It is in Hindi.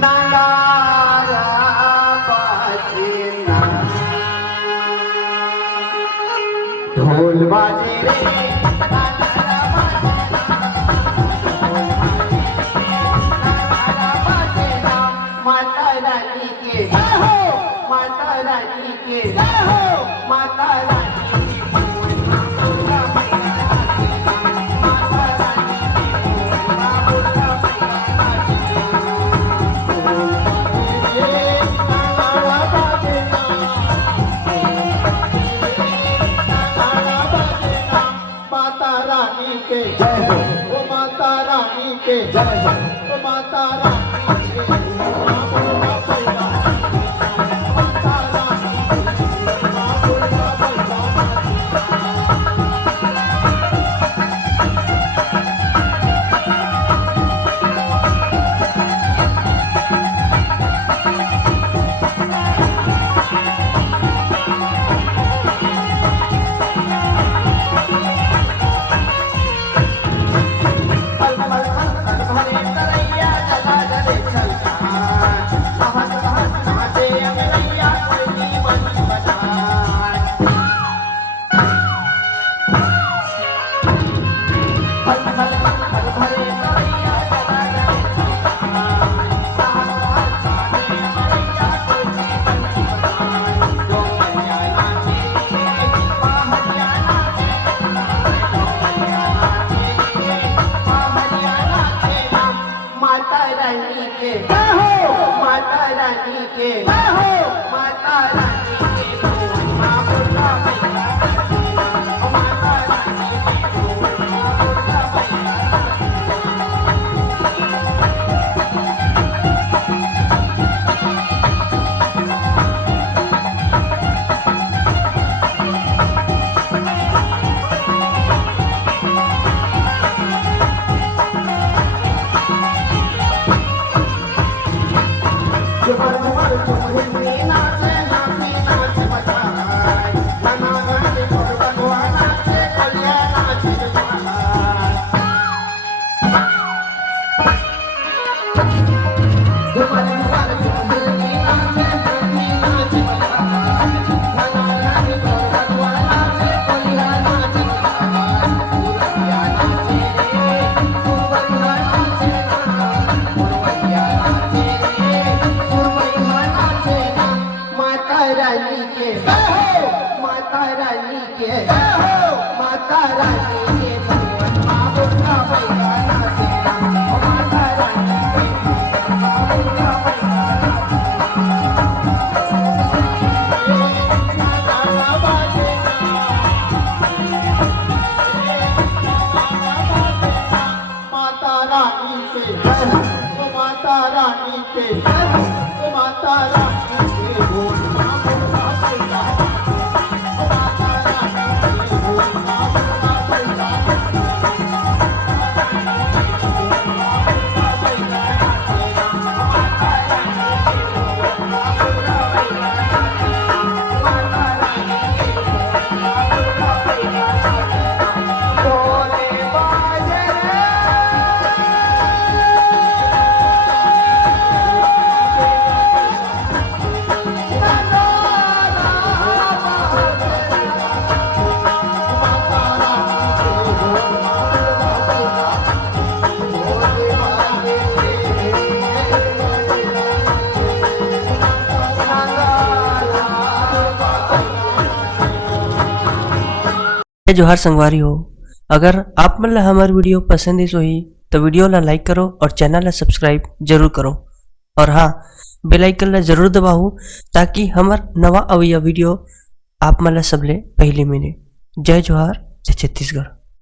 नांदारा बाजे ना, ढोल बाजे रे नांदारा बाजे ना, ढोल बाजे ना, माता रानी के जय हो, माता रानी के जय हो, माता रानी के जय हो, ओ माता रानी के जय हो, ओ माता रानी के जोहार संगवारी हो। अगर आप मन ला हमार वीडियो पसंद ही तो वीडियो ला लाइक करो और चैनल ला सब्सक्राइब जरूर करो और हाँ बेल आइकन ला जरूर दबाओ ताकि हमार नवा अवैया वीडियो आप मन ला सबले पहले मिले। जय जोहार, जय छत्तीसगढ़।